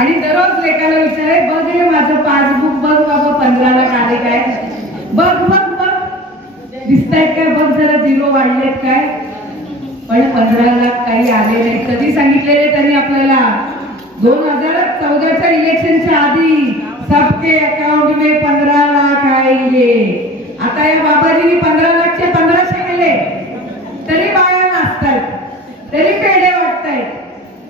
आणि दररोज लेकाला विचारे, बघ रे माझं पासबुक बघ बाबा, 15 लाख आले काय, बघ बघ बघ दिसतायत काय, बघ जरा झिरो वाढलेत काय. पण 15 लाख काही आले नाही. कधी सांगितलेले त्यांनी आपल्याला? 2014च्या इलेक्शनच्या आधी सबके अकाउंट में 15 लाख आएंगे. आता या बाबाजींनी 15 लाखचे 1500 केले, तरी बाया नाचतायत, तरी पेढे वाटतायत,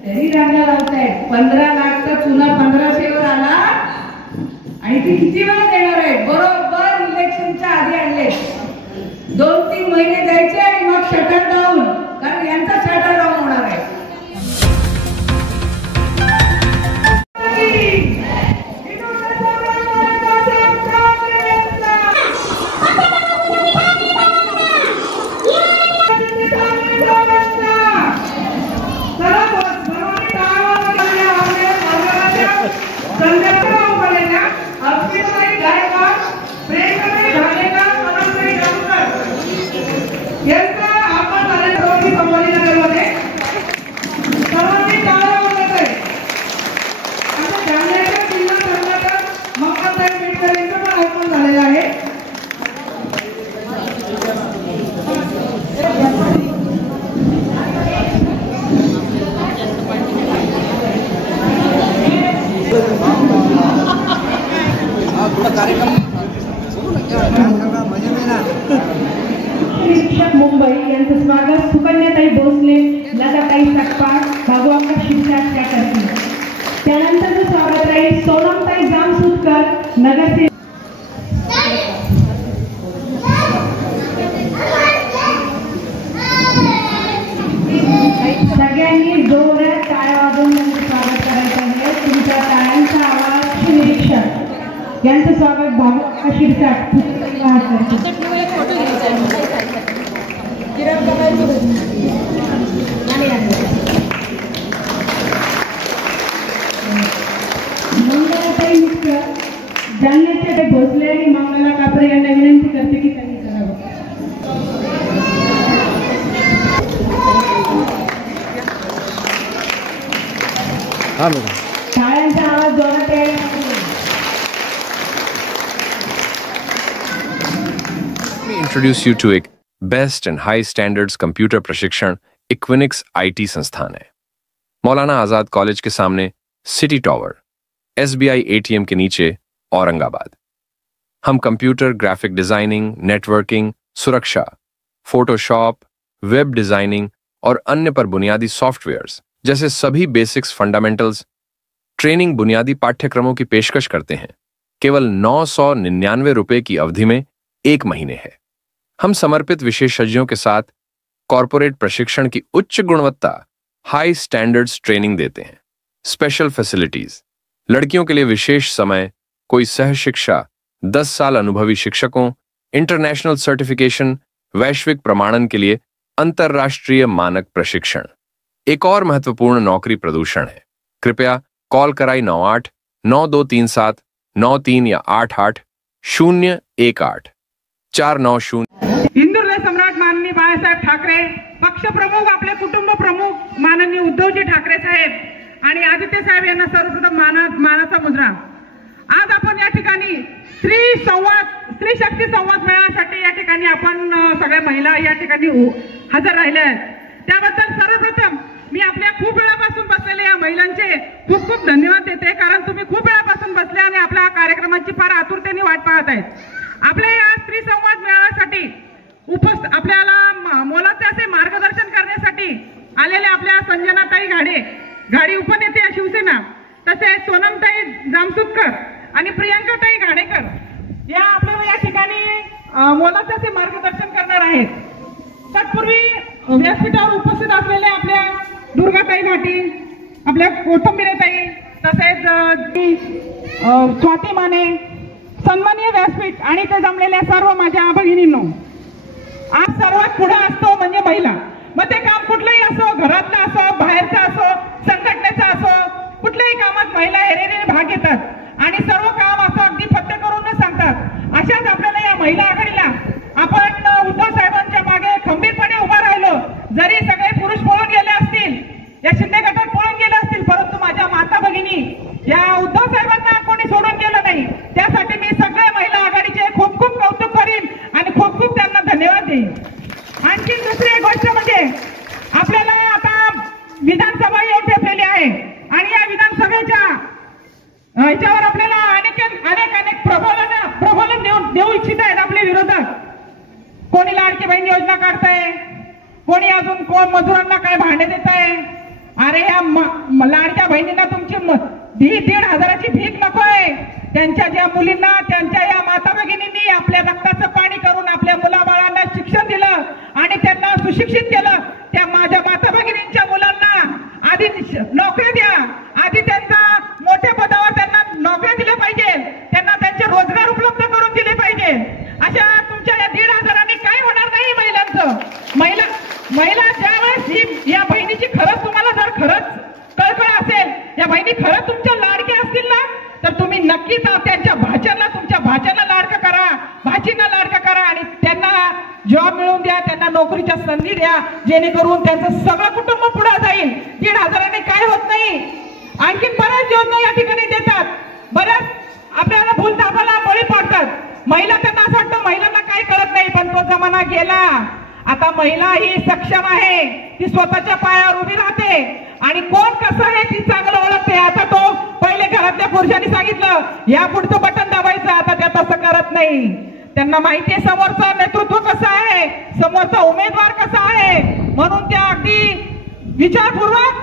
तरी रांगा लावतायत. 15 लाखचा चुना 1500 वर आला आणि ती किती वेळ देणार आहे? बरोबर इलेक्शनच्या आधी आणले. 2-3 महिने द्यायचे आणि मग शटर डाऊन, कारण यांचा शटर डाऊन होणार आहे. मुंबई यांचं स्वागत सुकन्याताई भोसले, लताताई सकपाळ, भागवंत शिक्षक त्या करतील. त्यानंतरचं स्वागत राहील सोनमताई जामसुदकर, नगरसेवक. सगळ्यांनी जोरात टाळ्या वाजवून त्यांचं स्वागत करायचं आहे. तुमच्या टाळ्यांचा आवाज निरीक्षक यांचं स्वागत भागवंत शिक्षक मंगलाताई मित्र, जालन्याचे भोसले आणि मंगला कापरे यांना विनंती करते की त्यांनी करावं. टाळ्यांचा आवाज जोरात यायला. इंट्रोड्यूस यू टू एक बेस्ट एंड हाई स्टैंडर्ड्स कंप्यूटर प्रशिक्षण इक्विनिक्स IT संस्थान है। मौलाना आजाद कॉलेज के सामने सिटी टॉवर, SBI ATM के नीचे, औरंगाबाद। हम कंप्यूटर ग्राफिक डिजाइनिंग, नेटवर्किंग, सुरक्षा, फोटोशॉप, वेब डिजाइनिंग और अन्य पर बुनियादी सॉफ्टवेयर्स जैसे सभी बेसिक्स फंडामेंटल्स ट्रेनिंग बुनियादी पाठ्यक्रमों की पेशकश करते हैं। केवल 999 रुपए की अवधि में 1 महीने है। हम समर्पित विशेषज्ञों के साथ कॉरपोरेट प्रशिक्षण की उच्च गुणवत्ता, हाई स्टैंडर्ड्स ट्रेनिंग देते हैं। स्पेशल फैसिलिटीज, लड़कियों के लिए विशेष समय, कोई सह शिक्षा, 10 साल अनुभवी शिक्षकों, इंटरनेशनल सर्टिफिकेशन, वैश्विक प्रमाणन के लिए अंतरराष्ट्रीय मानक प्रशिक्षण। एक और महत्वपूर्ण नौकरी प्रदूषण है। कृपया कॉल कराई 98 9237 93 या 88 018 490। इंदूरला सम्राट माननीय बाळासाहेब ठाकरे, पक्षप्रमुख, आपले कुटुंब प्रमुख माननीय उद्धवजी ठाकरे साहेब आणि आदित्य साहेब यांना सर्वप्रथम मानाचा मुजरा। आज आपण या ठिकाणी स्त्री शक्ती संवाद मेळाव्यासाठी या ठिकाणी आपण सगळ्या महिला या ठिकाणी हजर राहिल्या आहेत। त्याबद्दल सर्वप्रथम मी आपल्या खूप वेळापासून बसलेल्या या महिलांचे खूप खूप धन्यवाद देते, कारण तुम्ही खूप वेळापासून बसले आणि आपल्या कार्यक्रमाची फार आतुरतेने वाट पाहत आहेत। आपल्या या स्त्री संवाद मेळाव्यासाठी आपल्याला मोलाचे असे मार्गदर्शन करण्यासाठी आलेल्या आपल्या संजनाताई घाडी उपनेते शिवसेना, तसेच सोनमताई जामसुदकर आणि प्रियंकाताई घाडेकर या आपल्याला या ठिकाणी मोलाचे असे मार्गदर्शन करणार आहेत। तत्पूर्वी व्यासपीठावर उपस्थित असलेल्या आपल्या दुर्गाताई घाटी, आपल्या कोथंबिरेताई, तसेच स्वाती माने, सन्माननीय व्यासपीठ आणि ते जमलेल्या सर्व माझ्या भगिनींनो, आज सर्वात पुढे असतो म्हणजे महिला। मग ते काम कुठलंही असो, घरातलं असो, बाहेरचं असो, संघटनेचं असो, कुठल्याही कामात महिला हेरेने भाग घेतात आणि सर्व काम असं अगदी फत्ते करून सांगतात। अशाच आपल्याला या महिला आघाडीला आपण उद्धव साहेबांच्या मागे खंबीरपणे उभा राहिलो। जरी सगळे पुरुष पळून गेले असतील, या शिंदे गटात पळून गेले असतील, परंतु माझ्या माता भगिनी कोण मजुरांना काय भांडे देत आहे? अरे या लाडक्या बहिणींना तुमची 1,500ची भीक नकोय. त्यांच्या ज्या मुलींना, त्यांच्या या माता भगिनींनी आपल्या रक्ताचं पाणी करून आपल्या मुलाबाळांना शिक्षण दिलं आणि त्यांना सुशिक्षित केलं, त्या माझ्या माता भगिनींच्या मुलांना आधी नोकऱ्या द्या. आधी त्यांचा मोठ्या पदावर त्यांना नोकऱ्या दिल्या पाहिजे, त्यांना त्यांचे रोजगार उपलब्ध करून दिले पाहिजे. अशा तुमच्या या 1,500 काय होणार नाही महिलांचं. महिला ज्यावेळेस ही या बहिणीची खरंच तुम्हाला जर खरंच कळकळ असेल, या बहिणी खरंच तुमच्या लाडक्या असतील ना, तर तुम्ही नक्कीच त्यांच्या तुमच्या भाच्याला लाडकं करा, भाचींना लाडकं करा आणि त्यांना जॉब मिळवून द्या, त्यांना नोकरीच्या संधी द्या, जेणेकरून त्यांचं सगळं कुटुंब पुढे जाईल. 1,500 काय होत नाही. आणखीन बऱ्याच योजना या ठिकाणी देतात, बऱ्याच आपल्याला भूलथापाला बळी पडतात. महिला त्यांना असं वाटतं महिलांना काय कळत नाही, पण तो जमाना गेला. आता महिला ही सक्षम आहे, ती स्वतःच्या पायावर उभी राहते आणि कोण कसं आहे ती चांगलं ओळखते. आता तो पहिले घरातल्या पुरुषांनी सांगितलं या पुढचं बटन दाबायचं, आता त्या तसं करत नाही. त्यांना माहिती आहे समोरचं नेतृत्व कसं आहे, समोरचा उमेदवार कसा आहे, म्हणून त्या अगदी विचारपूर्वक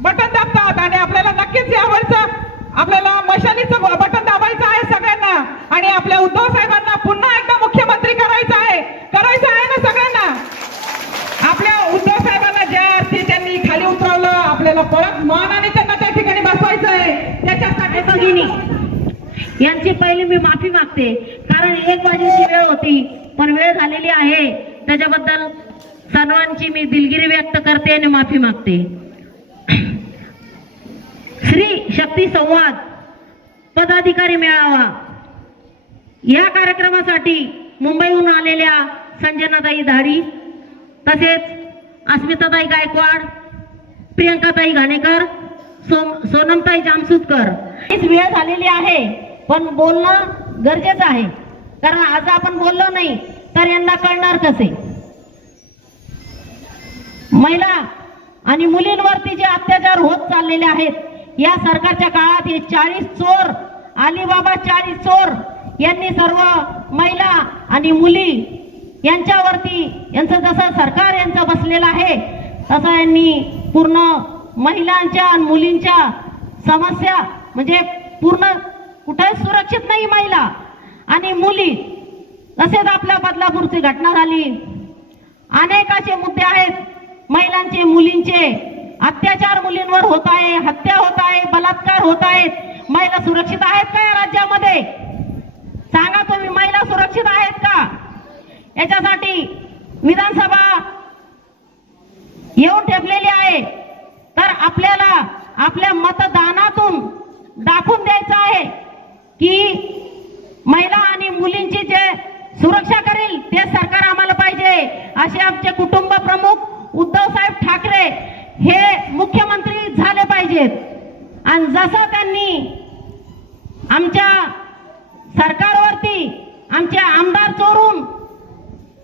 बटन दाबतात. आणि आपल्याला नक्कीच यावरचं आपल्याला मशालीचं बटन दाबायचं आहे सगळ्यांना आणि आपल्या उद्धव साहेबांना पुन्हा एकदा मुख्यमंत्री करायचं आहे ना सगळ्यांना. आपल्या उद्धव साहेबांना ज्या अर्थी त्यांनी खाली उतरवलं, आपल्याला परत मानाने त्यांना त्या ठिकाणी बसवायचं आहे. त्याच्यासाठी भगिनी यांची पहिली मी माफी मागते, कारण 1 वाजेची वेळ होती, पण वेळ झालेली आहे. त्याच्याबद्दल सर्वांची मी दिलगिरी व्यक्त करते आणि माफी मागते. श्री शक्ती संवाद पदाधिकारी मेळावा या कार्यक्रमासाठी मुंबईहून आलेल्या संजनाताई धाडी, तसेच अस्मिताताई गायकवाड, प्रियंकाताई घाणेकर, सोनमताई जामसुदकर. हीच वेळ झालेली आहे, पण बोलणं गरजेचं आहे, कारण आज आपण बोललो नाही तर यांना कळणार कसे. महिला आणि मुलींवरती जे अत्याचार होत चाललेले आहेत या सरकारच्या काळात, हे 40 चोर, अलिबाबा 40 चोर यांनी सर्व महिला आणि मुली यांच्यावरती, यांचं जसं सरकार यांचं बसलेलं आहे तसं यांनी पूर्ण महिलांच्या आणि मुलींच्या समस्या, म्हणजे पूर्ण कुठेच सुरक्षित नाही महिला आणि मुली. तसेच आपल्या बदलापूरची घटना झाली, अनेक असे मुद्दे आहेत महिलांचे, मुलींचे. अत्याचार मुलींवर होत आहे, हत्या होत आहे, बलात्कार होत आहेत. महिला सुरक्षित आहेत का या राज्यामध्ये? सांगा तुम्ही, महिला सुरक्षित आहेत का? याच्यासाठी विधानसभा येऊन ठेपलेली आहे, तर आपल्याला आपल्या मतदानातून दाखवून द्यायचं आहे की महिला आणि मुलींची जे सुरक्षा करेल ते सरकार आम्हाला पाहिजे. असे आमचे कुटुंब प्रमुख उद्धव साहेब ठाकरे हे मुख्यमंत्री झाले पाहिजेत. आणि जसं त्यांनी आमच्या सरकारवरती आमचे आमदार चोरून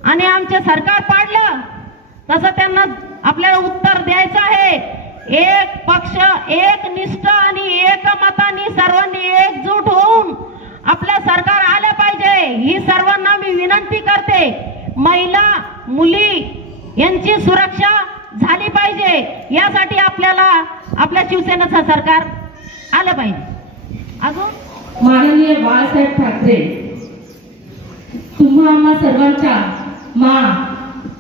आणि आमचे सरकार पाडलं, तसं त्यांना आपल्याला उत्तर द्यायचं आहे. एक पक्ष, एक निष्ठ आणि एक मताने सर्वांनी एकजूट होऊन आपलं सरकार आलं पाहिजे, ही सर्वांना मी विनंती करते. महिला मुली यांची सुरक्षा झाली पाहिजे, यासाठी आपल्याला आपल्या शिवसेनेचं सरकार आलं पाहिजे. अजून माननीय बाळासाहेब ठाकरे, तुम्हा आम्हा सर्वांच्या मा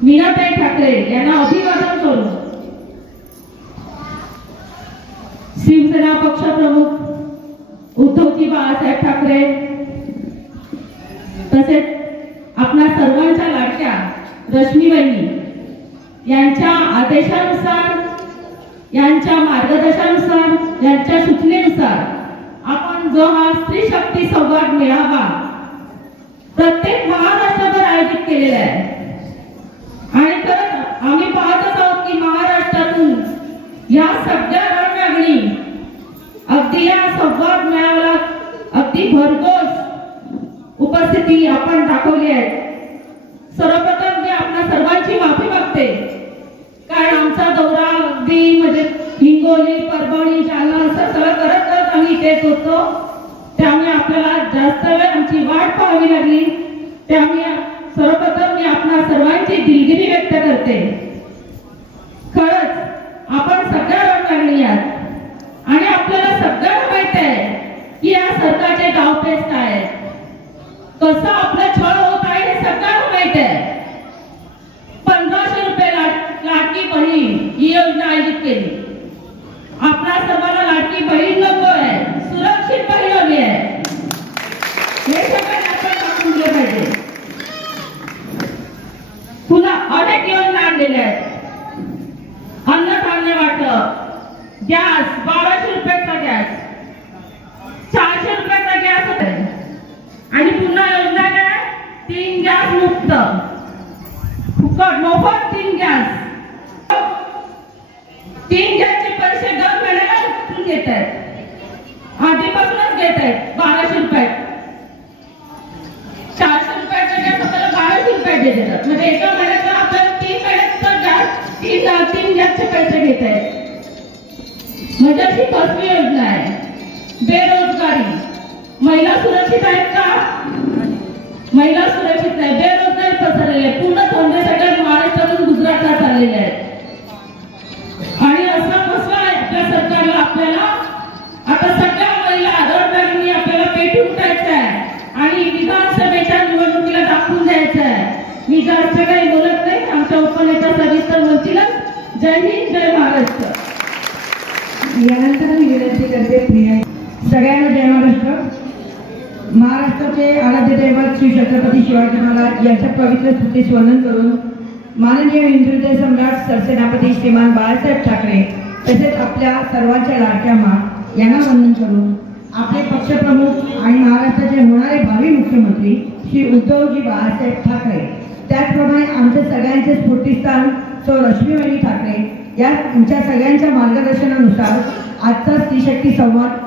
मीनाताई ठाकरे यांना अभिवादन करू. शिवसेना पक्षप्रमुख उद्धवजी बाळासाहेब ठाकरे, तसेच आपल्या सर्वांच्या लाडक्या रश्मीबाई यांच्या आदेशानुसार, यांच्या मार्गदर्शनानुसार, यांच्या सूचनेनुसार आपण जो हा स्त्री शक्ती संवाद मेळावा प्रत्येक महाराष्ट्रभर आयोजित केलेला आहे. आणि तर आम्ही पाहतच आहोत की महाराष्ट्रातून या सगळ्या रणरागिणी अगदी या संवाद मेळाव्याला अगदी भरघोस उपस्थिती आपण दाखवली आहे. सर्वप्रथम मी आपल्या सर्वांची माफी मागते, कारण आमचा दौरा अगदी म्हणजे हिंगोली, परभणी, जालना असं सगळं करत आम्ही इथेच होतो. त्यामुळे आपल्याला जास्त वेळ आमची वाट पाहावी लागली. त्यामुळे सर्वप्रथम मी आपल्या सर्वांची दिलगिरी व्यक्त करते. कसं आपलं छळ होत आहे हे सगळ्यांना माहित आहे. 1500 रुपये लाडकी बहीण ही योजना आयोजित केली. आपल्या सर्वांना लाडकी बहीण नको आहे, सुरक्षित बहीण हवी आहे. हे सगळं आपण टाकून दिलं पाहिजे. पुन्हा अनेक योजना आणलेल्या आहेत. अन्नधान्य वाटप, गॅस 1200 रुपयाचा गॅस, 400 रुपयाचा गॅस होता. आणि पुन्हा योजना काय, 3 गॅस मुक्त, फुकट मोफत 3 गॅस. 3 गॅसचे पैसे दर महिन्याला उचलून घेत आहेत. आधीपासूनच घेत आहेत 1200 रुपये. 400 रुपयाचा गॅस आपल्याला 1200 रुपये देतात. म्हणजे एका महिन्याचा आपल्याला 3 महिन्याचा गॅस 3 गॅसचे पैसे घेत आहेत. म्हणजे अशी कसली योजना आहे. बेरोजगारी, महिला सुरक्षित आहेत का? महिला सुरक्षित नाही, बेरोजगारी पसरलेली आहे. पूर्ण धंदे सगळ्या महाराष्ट्रातून गुजरातला चाललेले आहेत. आणि असं कसं आहे आपल्या सरकारला, आपल्याला आता सगळ्या महिला रोडवरनी आपल्याला पेटून उठायचं आहे आणि विधानसभेच्या निवडणुकीला दाखवून द्यायचं आहे. मी जास्त काही बोलत नाही, आमच्या उपनेता सविस्तर बोलतीलच. जय हिंद, जय महाराष्ट्र. यानंतर मी विनंती करते प्रिया सगळ्यांना जय महाराष्ट्र. महाराष्ट्राचे आराध्य दैवत श्री छत्रपती शिवाजी महाराज यांच्या पवित्र स्मृतीस वंदन करून माननीय हिंदुहृदय सम्राट सरसेनापती श्रीमान बाळासाहेब ठाकरे तसेच आपल्या सर्वांच्या लाडक्या माँ यांना वंदन करून आपले पक्षप्रमुख आणि महाराष्ट्राचे होणारे भावी मुख्यमंत्री श्री उद्धवजी बाळासाहेब ठाकरे, त्याचप्रमाणे आमच्या सगळ्यांचे स्फूर्तिस्थान सौ रश्मीवहिनी ठाकरे या तुमच्या सगळ्यांच्या मार्गदर्शनानुसार आजचा स्त्रीशक्ती संवाद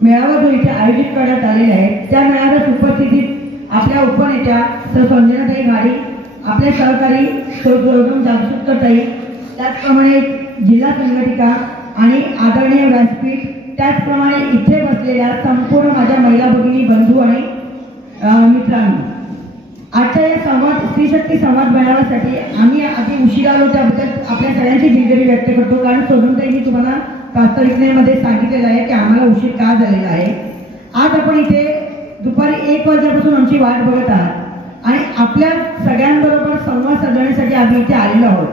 मेळावा जो इथे आयोजित करण्यात आलेला आहे, त्या मेळाव्यात उपस्थितीत आपल्या उपनेत्या सर संजनाताई घाडी, आपले सहकारी सौरभ जामसुदकरताई, त्याचप्रमाणे जिल्हा संघटिका आणि आदरणीय व्यासपीठ, त्याचप्रमाणे इथे बसलेल्या संपूर्ण माझ्या महिला भगिनी, बंधू आणि मित्रांनो, आजच्या या संवाद स्त्रीशक्ती संवाद मेळाव्यासाठी आम्ही आधी उशीर आलो त्याबद्दल आपल्या सगळ्यांची दिलगिरी व्यक्त करतो. कारण सोनमताईंनी तुम्हाला प्रास्ताविकेमध्ये सांगितलेलं आहे की आम्हाला उशीर का झालेला आहे. आज आपण इथे दुपारी 1 वाजल्यापासून आमची वाट बघत आहात आणि आपल्या सगळ्यांबरोबर संवाद साधण्यासाठी आम्ही इथे आलेलो आहोत.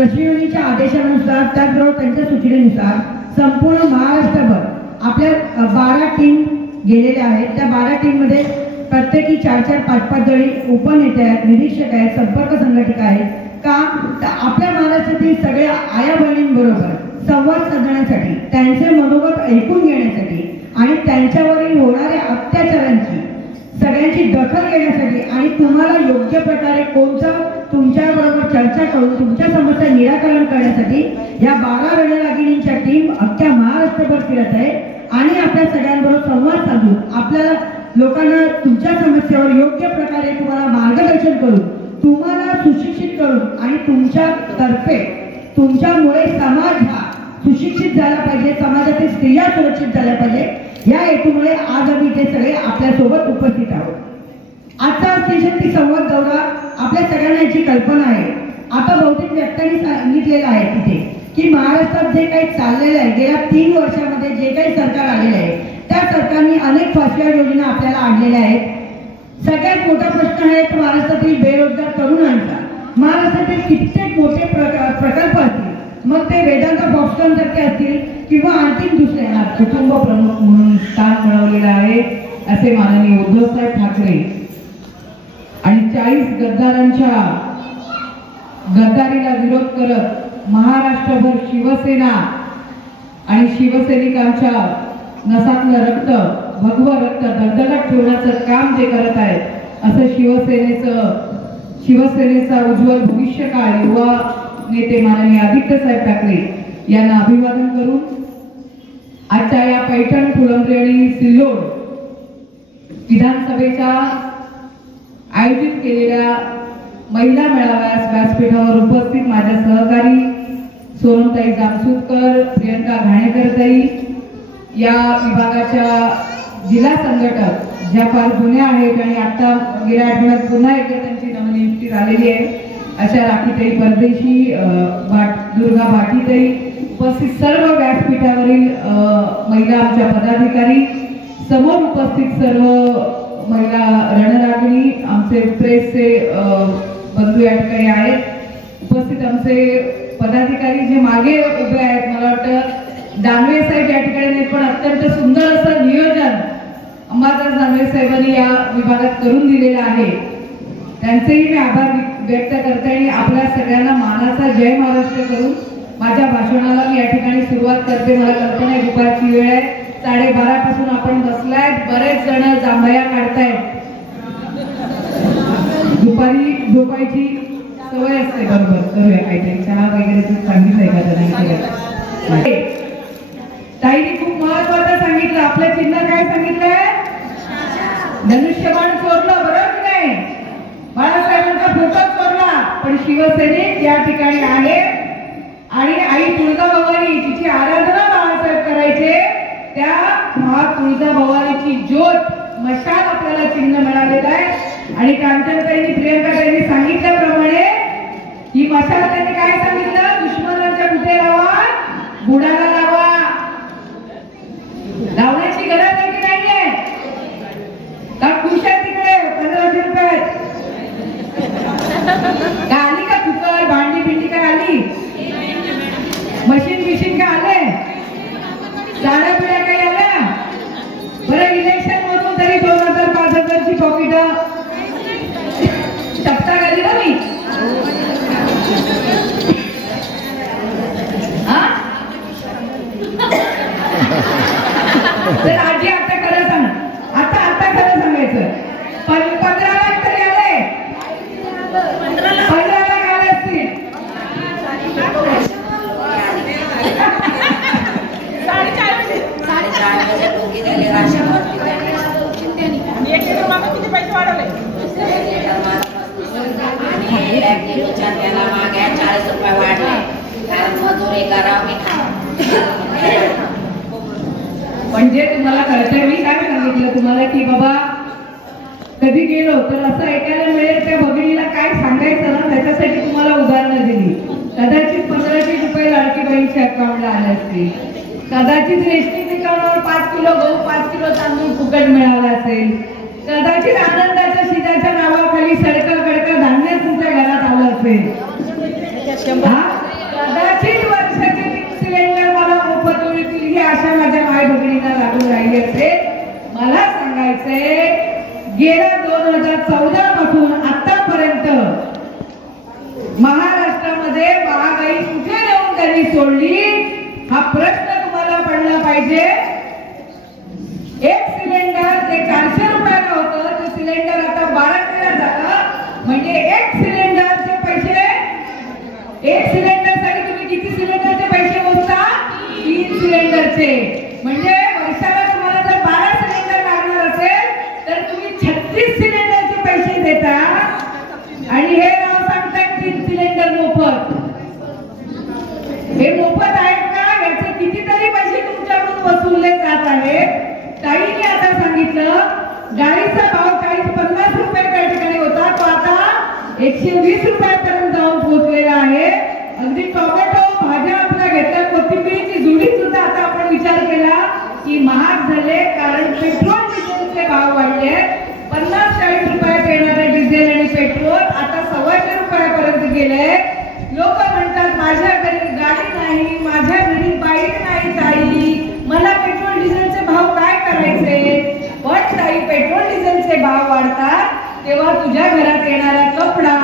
रश्मीवहिनीच्या आदेशानुसार त्याचबरोबर त्यांच्या सूचनेनुसार संपूर्ण महाराष्ट्रभर आपल्या 12 टीम गेलेल्या आहेत. त्या 12 टीममध्ये प्रत्येकी 4-4, 5-5 जणी उपनेते आहेत, निरीक्षक आहेत, संपर्क संघटिका आहेत. का तर आपल्या महाराष्ट्रातील सगळ्या आया बहिणींबरोबर संवाद साधण्यासाठी, त्यांचे मनोगत ऐकून घेण्यासाठी आणि त्यांच्यावरील होणाऱ्या अत्याचारांची सगळ्यांची दखल घेण्यासाठी आणि तुम्हाला योग्य प्रकारे कोणतं तुमच्याबरोबर चर्चा करून तुमच्या समस्या निराकरण करण्यासाठी या 12 रणरागिणींच्या टीम अख्ख्या महाराष्ट्रभर फिरत आहे आणि आपल्या सगळ्यांबरोबर संवाद साधून आपल्याला लोकांना तुमच्या समस्येवर योग्य प्रकारे तुम्हाला मार्गदर्शन करून तुम्हाला सुशिक्षित करून आणि तुमच्यातर्फे तुमच्यामुळे समाज हा सुशिक्षित झाला पाहिजे, समाजातील स्त्रिया सुरक्षित झाल्या पाहिजे, या हेतूमुळे आज आम्ही इथे सगळे आपल्यासोबत उपस्थित आहोत. आजचा स्त्रीशक्ती संवाद दौरा आपल्या सगळ्यांना याची कल्पना आहे. आता बहुतेक व्यक्तींनी सांगितलेलं आहे तिथे की महाराष्ट्रात जे काही चाललेलं आहे, गेल्या 3 वर्षामध्ये जे काही सरकार आलेलं आहे त्या सरकारने अनेक फासल्या योजना आपल्याला आणलेल्या आहेत. सगळ्यात मोठा प्रश्न आहे तो महाराष्ट्रातील बेरोजगार तरुणांचा. महाराष्ट्रातील कित्येक मोठे प्रकल्प असतील, मग ते वेदांता फॉक्सकॉन सारखे असतील किंवा आणखी दुसरे, कुटुंब प्रमुख म्हणून स्थान मिळवलेलं आहे असे माननीय उद्धवसाहेब ठाकरे आणि 40 गद्दारांच्या गद्दारीला विरोध करत महाराष्ट्रभर शिवसेना आणि शिवसैनिकांच्या नसातलं रक्त, भगवं रक्त दगदगत ठेवण्याचं काम जे करत आहेत असं शिवसेनेचा उज्ज्वल भविष्यकाळ युवा नेते माननीय आदित्यसाहेब ठाकरे यांना अभिवादन करून आजच्या या पैठण, फुलंब्री आणि सिल्लोड विधानसभेच्या आयोजित केलेल्या महिला मेळाव्यास व्यासपीठावर उपस्थित माझ्या सहकारी सोनमताई जामसुदकर, प्रियंका घाणेकरताई, या विभागाच्या जिल्हा संघटक ज्या फार जुन्या आहेत आणि आता गेल्या आठवड्यात पुन्हा एकदा त्यांची नवनियुक्ती झालेली आहे अशा राखीताई परदेशी, दुर्गा भाटीताई, उपस्थित सर्व व्यासपीठावरील महिला आमच्या पदाधिकारी, समोर उपस्थित सर्व महिला रणरागिणी, आमचे प्रेसचे बंधू या ठिकाणी आहेत, उपस्थित आमचे पदाधिकारी जे मागे उभे आहेत, मला वाटतं दानवे साहेब या ठिकाणी, पण अत्यंत सुंदर असं नियोजन अंबादास दानवे साहेबांनी या विभागात करून दिलेलं आहे. त्यांचेही मी आभार व्यक्त करते आणि आपल्या सगळ्यांना मानाचा जय महाराष्ट्र करून माझ्या भाषणाला मी या ठिकाणी सुरुवात करते. मला कल्पना आहे दुपारची वेळ आहे, 12:30 पासून आपण बसलायत, बरेच जण जांभया काढतायत, दुपारी झोपायची सवय असते. बरोबर, करूया काहीतरी चहा वगैरे सांगितलंय का नाही? ताईने खूप महत्वाचं सांगितलं. आपलं चिन्ह काय सांगितलंय? धनुष्यबाण चोरलं, बरोबर की नाही? बाळासाहेबांचा फोटो चोरला, पण शिवसैनिक या ठिकाणी आहे. आणि आई तुळजाभवानी, तिची आराधना बाळासाहेब करायचे, त्या महा तुळजाभवानीची ज्योत मशाल आपल्याला चिन्ह मिळालेलं आहे. आणि कांचनताईंनी, प्रियंकाताईंनी सांगितल्याप्रमाणे ही मशाल त्यांनी काय सांगितलं? दुश्मनांच्या कुठे लावा? बुडाला लावा. लावण्याची गरज आहे की नाहीये? का खुश आहे तिकडे 1500 रुपयात? का आली का कुकर, भांडी बिंडी काय आली? मशीन काय आले? साड्या पिढ्या काही आल्या? बरं, इलेक्शन मधून तरी 2000-5000ची पॉकेट टपता झाली ना मी. तर आजी आता खरं सांग, आता खरं सांगायचं, 15 लाख तरी आले? 15 लाख आले असतील. किती पैसे वाढवले? 40 रुपये वाढले, कारण मजुरी करावी. म्हणजे तुम्हाला कळतंय मी काय सांगितलं तुम्हाला, की बाबा कधी गेलो तर असं ऐकायला मिळेल त्या भगिनीला काय सांगायचं ना, त्याच्यासाठी तुम्हाला उदाहरणं दिली. कदाचित 1500 रुपये लाडकी बहिणीच्या अकाउंटला आले असतील, कदाचित रेशनिंग दुकानावर 5 किलो गहू 5 किलो तांदूळ फुकट मिळाला असेल, कदाचित आनंदाच्या शिद्याच्या नावाखाली सडकं गडकं धान्य तुमच्या घरात आलं असेल, कदाचित वर्षाचे 3 सिलेंडर मला मोफत मिळतील ही आशा माझ्या माय भगिनीला लागून राहिली असेल. मला सांगायचंय, गेल्या 2014 पासून आतापर्यंत महाराष्ट्रामध्ये महागाई कुठे नेऊन त्यांनी सोडली हा प्रश्न तुम्हाला पडला पाहिजे. एक सिलेंडर ते 400 रुपयाला होतं, ते सिलेंडर आता 1200 झालं. म्हणजे एक सिलेंडरचे पैसे, एक सिलेंडरसाठी तुम्ही किती सिलेंडरचे पैसे मोजता? 3 सिलेंडरचे. म्हणजे वर्षाला तुम्हाला जर 12 सिलेंडर लागणार असेल तर तुम्ही 36 सिलेंडरचे पैसे देता आणि हे नाव सांगताय 3 सिलेंडर मोफत. हे मोफत आहेत का? याचे कितीतरी पैसे तुमच्याकडून वसूलले जात आहेत. ताईने आता सांगितलं, डाळीचा भाव काही 50 रुपये त्या ठिकाणी होता, तो आता 120 रुपयापर्यंत जाऊन पोहोचलेला आहे. अगदी टोमॅटो भाज्या आपल्या घेतल्या, कोथिंबीरची जुडी सुद्धा आता आपण विचार केला की महाग झाले, कारण पेट्रोल डिझेलचे भाव वाढले. 50-40 रुपयात येणारे डिझेल आणि पेट्रोल आता 125 रुपयापर्यंत गेले. लोक म्हणतात माझ्या घरी गाडी नाही, माझ्या घरी बाईक नाही ताई, मला पेट्रोल डिझेलचे भाव काय करायचे? पण ताई, पेट्रोल डिझेलचे भाव वाढतात तेव्हा तुझ्या घरात येणारा कपडा,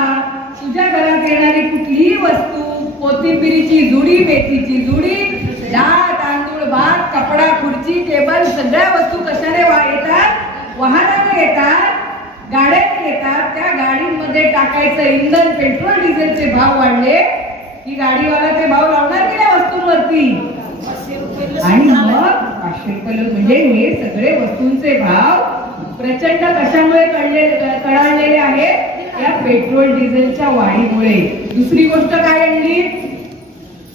तुझ्या घरात येणारी कुठलीही वस्तू, कोथिंबीरीची जुडी, मेथीची जुडी, डाळ, तांदूळ, भात, कपडा, खुर्ची, टेबल, सगळ्या वस्तू कशाने येतात? वाहनाने येतात, गाड्याने येतात. त्या गाडीमध्ये टाकायचं इंधन, पेट्रोल डिझेलचे भाव वाढले की गाडीवाला ते भाव लावणार की नाही वस्तूंवरती? आणि मग 500 रुपये. म्हणजे हे सगळे वस्तूंचे भाव प्रचंड कशामुळे कळालेले आहेत? या पेट्रोल डिझेलच्या वाढीमुळे. दुसरी गोष्ट काय आणली?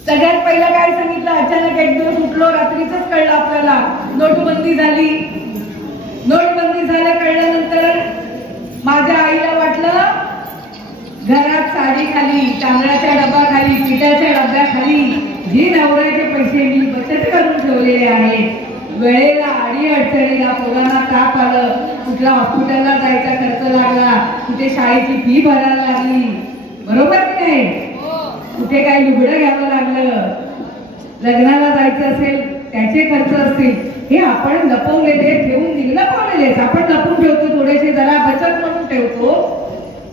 सगळ्यात पहिलं काय सांगितलं? अचानक एक दिवस उठलो, रात्रीच कळलं आपल्याला, नोटबंदी झाली. नोटबंदी झालं, कळल्यानंतर माझ्या आईला वाटलं घरात साडी खाली, तांदळाच्या डब्याखाली, पिठाच्या डब्याखाली जी नवऱ्याचे पैसे मी बचत करून ठेवलेले आहेत वेळेला अडी अडचणीला पोरांना ताप आलं, कुठल्या हॉस्पिटलला जायचा खर्च लागला, कुठे शाळेची फी भरायला लागली, बरोबर की नाही? कुठे काही लुगडं घ्यावं लागलं, लग्नाला जायचं असेल त्याचे खर्च असतील, हे आपण लपवलेले ठेवून लपवलेलेच आपण लपून ठेवतो, थोडेसे जरा बचत म्हणून ठेवतो.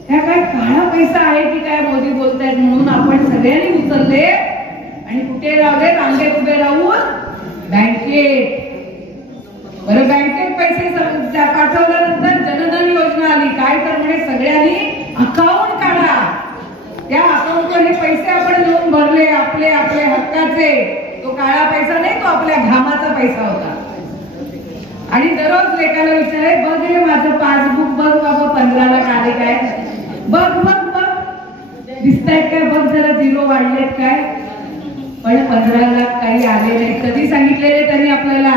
ह्या काय काळा पैसा आहे की काय मोदी बोलतायत म्हणून आपण सगळ्यांनी उचलले आणि कुठे राहले, रांगेत उभे राहून बँकेत. बरं, बँकेत पैसे पाठवल्यानंतर जनधन योजना आली, काय तर म्हणे सगळ्यांनी अकाउंट काढा, त्या अकाउंटवर हे पैसे आपण देऊन भरले, आपले आपले हक्काचे. तो काळा पैसा नाही, तो आपल्या घामाचा पैसा होता. आणि दररोज लेकाला विचारे, बघ रे माझं पासबुक बघ बाबा, 15 लाख आले काय, बघ बघ बघ दिसतायत काय, बघ जरा झिरो वाढलेत काय. पण 15 लाख काही आले नाही. कधी सांगितलेले त्यांनी आपल्याला?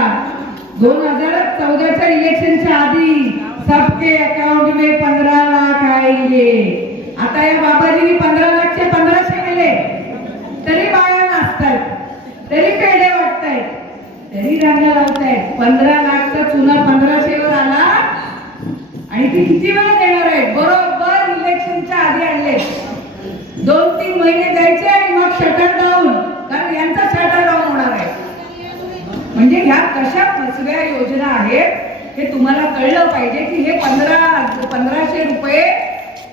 2014च्या इलेक्शनच्या आधी सबके अकाउंट में 15 लाख आएंगे. आता या बाबाजींनी 15 लाखचे 1500 केले, तरी बाया नाचतायत, तरी पेढे वाटतायत, तरी रांगा लावतायत. 15 लाखचा चुना 1500 वर आला आणि ती किती वेळा देणार आहेत? बरोबर इलेक्शनच्या आधी आणले. 2-3 महिने द्यायचे आणि मग शटर डाऊन, कारण यांचा शटर डाऊन होणार आहे. म्हणजे ह्या कशा फसव्या योजना आहेत हे तुम्हाला कळलं पाहिजे की हे 1500 रुपये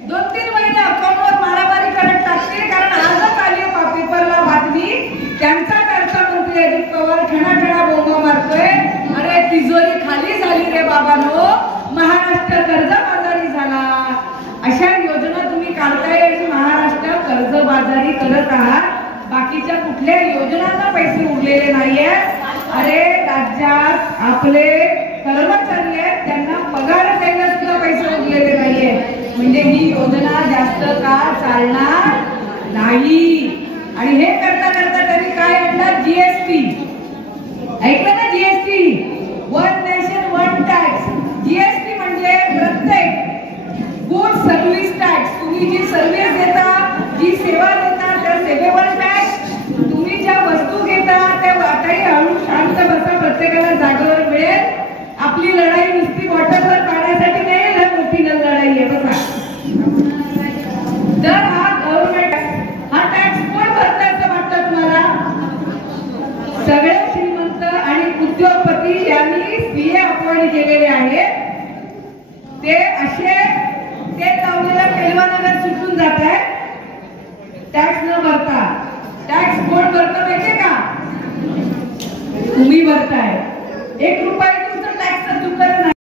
2-3 महिने अकाउंटवर मारामारी करत टाकतील. कारण आजच आली पेपरला बातमी, त्यांचा अर्थमंत्री अजित पवार ठणाठणा बोंबा मारतोय, अरे तिजोरी खाली झाली रे बाबांनो, महाराष्ट्र कर्जबाजारी झाला. अशा योजना तुम्ही काढताय आणि महाराष्ट्र कर्जबाजारी करत आहात. बाकीच्या कुठल्या योजनांना पैसे उरलेले नाहीये. अरे राज्यात आपले कर्मचारी आहेत, त्यांना पगार द्यायला सुद्धा पैसे उरलेले नाहीये. म्हणजे ही योजना जास्त काळ चालणार नाही. आणि हे करता करता त्यांनी काय आणलं? जीएसटी. ऐकलं ना? GST, one nation one tax. GST म्हणजे प्रत्येक गुड सर्व्हिस टॅक्स. तुम्ही जी सर्व्हिस देता, जी सेवा देता, त्या सेवेवर टॅक्स. तुम्ही ज्या वस्तू घेता त्या वाटाही हळू शांत बसा, प्रत्येकाला जागेवर मिळेल. आपली लढाई नुसती वॉटरवर काढण्यासाठी नाही, ना मोठी लढाई आहे बसा. तर हा गव्हर्नमेंट हा टॅक्स कोण भरतंय असं वाटतं तुम्हाला? सगळे श्रीमंत आणि उद्योगपती यांनी सीए अपॉइंट केलेले आहेत. ते असे ते लावलेल्या पेलवानाला सुटून जात आहेत टॅक्स न भरता. टॅक्स कोण भरतं माहितीये का? तुम्ही भरताय. 1 रुपया